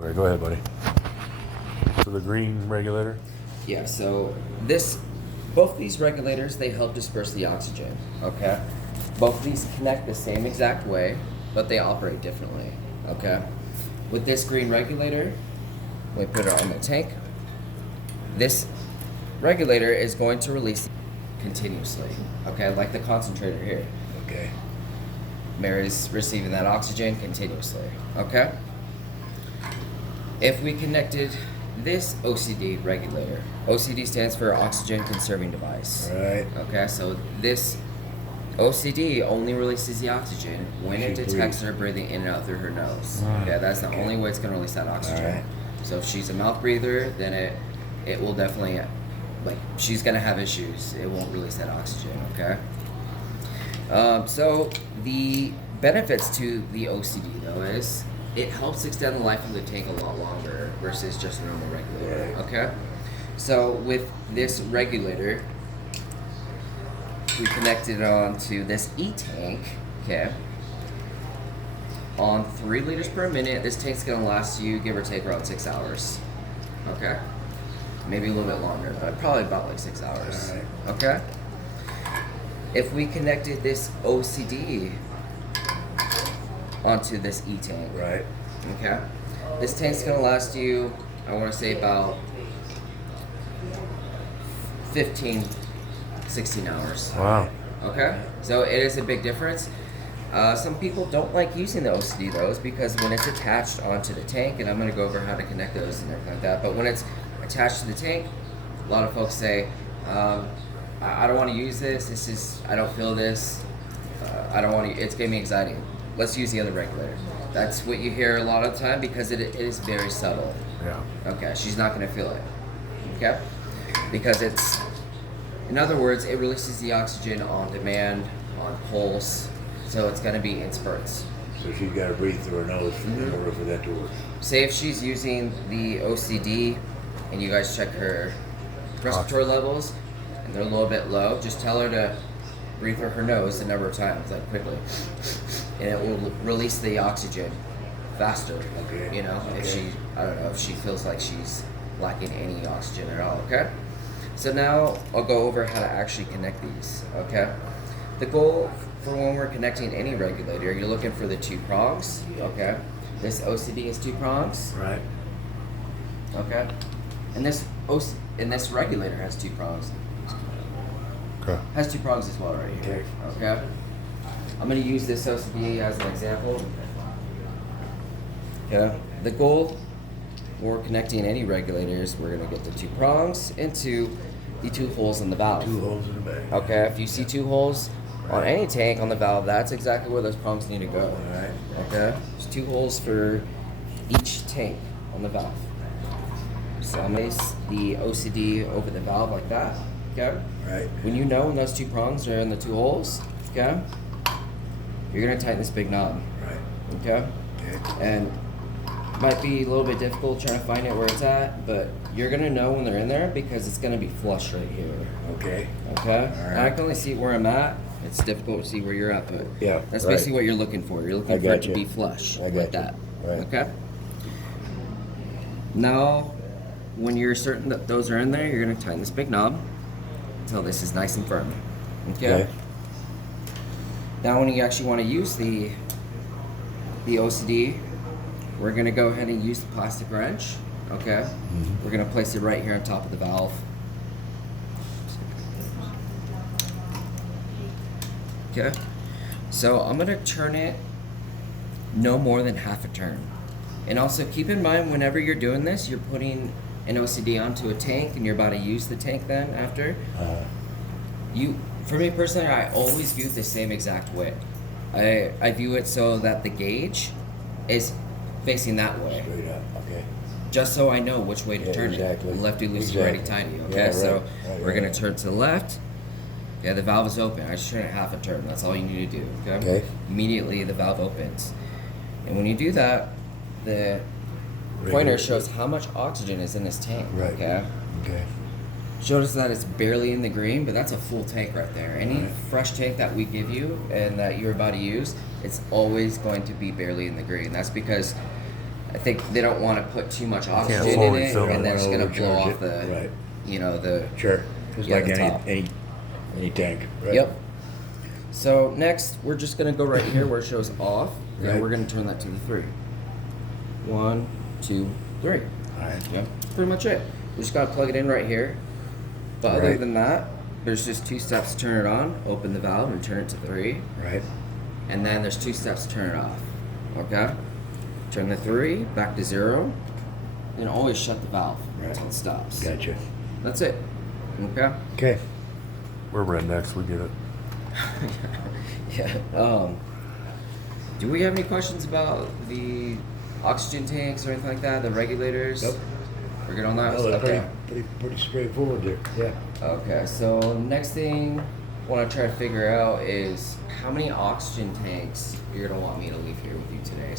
Okay, go ahead, buddy. So the green regulator? Yeah, so both these regulators, they help disperse the oxygen, okay? Both of these connect the same exact way, but they operate differently, okay? With this green regulator, we put it on the tank. This regulator is going to release continuously, okay? Like the concentrator here. Okay. Mary's receiving that oxygen continuously, okay? If we connected this OCD regulator, OCD stands for oxygen conserving device. Right. Okay, so this OCD only releases the oxygen when it She detects breathes. her breathing in and out through her nose. Right. Okay, that's the Okay. only way it's going to release that oxygen. Alright. So if she's a mouth breather, then it will definitely, like, she's going to have issues. It won't release that oxygen, okay? So the benefits to the OCD, though, is it helps extend the life of the tank a lot longer versus just a normal regulator, Right. okay? So with this regulator, we connected it onto this E-tank, okay? On 3 liters per minute, this tank's gonna last you, give or take, around 6 hours, okay? Maybe a little bit longer, but probably about like 6 hours, Alright. okay? If we connected this OCD onto this E-tank, Right. okay, this tank's gonna last you, I wanna say about 15, 16 hours. Wow. Okay, so it is a big difference. Some people don't like using the OCD those because when it's attached onto the tank, and I'm going to go over how to connect those and everything like that, but when it's attached to the tank, a lot of folks say, I don't want to use this, I don't feel this, I don't want to, it's giving me anxiety. Let's use the other regulator. That's what you hear a lot of the time because it is very subtle. Yeah. Okay, she's not going to feel it. Okay? Because it's, in other words, it releases the oxygen on demand, on pulse, so it's going to be in spurts. So she's got to breathe through her nose in order for that to work. Say if she's using the OCD and you guys check her respiratory levels and they're a little bit low, just tell her to breathe through her nose a number of times, like quickly, and it will release the oxygen faster. Okay. You know, if Okay. I don't know, if she feels like she's lacking any oxygen at all. Okay. So now I'll go over how to actually connect these. Okay. The goal for when we're connecting any regulator, you're looking for the 2 prongs. Okay. This OCD is 2 prongs. Right. Okay. And this regulator has 2 prongs. Okay. Has 2 prongs as well right here. Okay. I'm going to use this OCD as an example. Okay. The goal for connecting any regulators, we're going to get the 2 prongs into the 2 holes in the valve. 2 holes in the back. Okay. If you see 2 holes on any tank on the valve, that's exactly where those prongs need to go. Alright. Okay. There's 2 holes for each tank on the valve. So I'm going to place the OCD over the valve like that. Okay. Right. When you know when those 2 prongs are in the 2 holes, okay, you're gonna tighten this big knob, Right. okay? Okay. And it might be a little bit difficult trying to find it where it's at, but you're gonna know when they're in there because it's gonna be flush right here, Okay. okay? All And I right. can only see where I'm at. It's difficult to see where you're at, but Yeah, that's right. basically what you're looking for. You're looking I for it got to you. be flush, I got like you. that, Right. okay? Now, when you're certain that those are in there, you're gonna tighten this big knob until this is nice and firm. Okay. Now, when you actually want to use the OCD, we're gonna go ahead and use the plastic wrench. Okay. We're gonna place it right here on top of the valve. Okay. So I'm gonna turn it no more than half a turn. And also keep in mind whenever you're doing this, you're putting an OCD onto a tank and you're about to use the tank then after. For me personally, I always view it the same exact way. I view it so that the gauge is facing that way, Straight up. Okay. just so I know which way to Yeah, turn exactly. it. Lefty, loosey, Exactly. righty, tighty. Okay, Yeah, right, so right, we're right, gonna right. turn to the left. Yeah, the valve is open. I just turn it half a turn. That's all you need to do. Okay. Okay. Immediately the valve opens, and when you do that, the pointer shows how much oxygen is in this tank. Right. Okay. Okay. Showed us that it's barely in the green, but that's a full tank right there. Any fresh tank that we give you and that you're about to use, it's always going to be barely in the green. That's because I think they don't want to put too much oxygen in fully it, fill it. and then it's Don't gonna wanna blow overcharge off it. the, Right. you know, the. Sure. Just Yeah, like the any, top. any tank. Right? Yep. So next, we're just gonna go right here where it shows off, and Right. we're gonna turn that to the 3. 1, 2, 3. All right. Yep. That's pretty much it. We just gotta plug it in right here. But other Right. than that, there's just 2 steps to turn it on. Open the valve and turn it to 3. Right. And then there's 2 steps to turn it off. Okay? Turn the 3 back to 0. And always shut the valve Right. until it stops. Gotcha. That's it. Okay? Okay. We're rednecks. We get it. Yeah. Do we have any questions about the oxygen tanks or anything like that? The regulators? Nope. We're good on that? No, that's Okay. pretty straightforward there. Yeah. Okay, so next thing I want to try to figure out is how many oxygen tanks you're going to want me to leave here with you today.